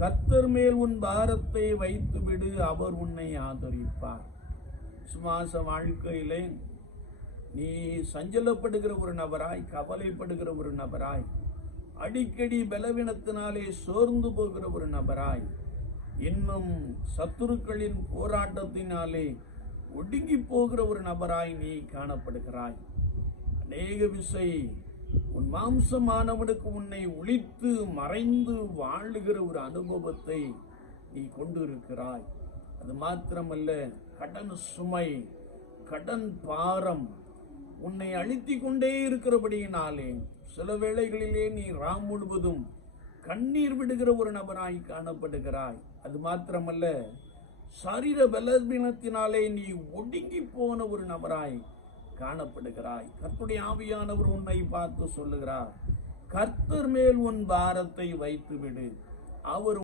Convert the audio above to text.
கர்த்தர் மேல் உன் பாரத்தை வைத்து விடு, அவர் உன்னை ஆதரிப்பார். விசுவாச வாழ்க்கையிலே நீ சஞ்சலப்படுகிற ஒரு நபராய், கவலைப்படுகிற ஒரு நபராய், அடிக்கடி பலவீனத்தினாலே சோர்ந்து போகிற ஒரு நபராய், இன்னும் சத்துருக்களின் போராட்டத்தினாலே ஒடுங்கி போகிற ஒரு நபராய் நீ காணப்படுகிறாய். அநேக விசை உன் மாம்சமானவனுக்கு உன்னை ஒளித்து மறைந்து வாழுகிற ஒரு அனுபவத்தை நீ கொண்டு இருக்கிறாய். அது மாத்திரமல்ல, கடன் சுமை, கடன் பாரம் உன்னை அழுத்திக் கொண்டே இருக்கிறபடியினாலே சில வேளைகளிலே நீ ராம் முழுவதும் கண்ணீர் விடுகிற ஒரு நபராய் காணப்படுகிறாய். அது மாத்திரமல்ல, சரீர பலவீனத்தினாலே நீ ஒடுங்கி போன ஒரு நபராய் காணப்படுகிறாய். கர்த்தருடைய ஆவியானவர் உன்னை பார்த்து சொல்லுகிறார், கர்த்தர் மேல் உன் பாரத்தை வைத்து விடு, அவர்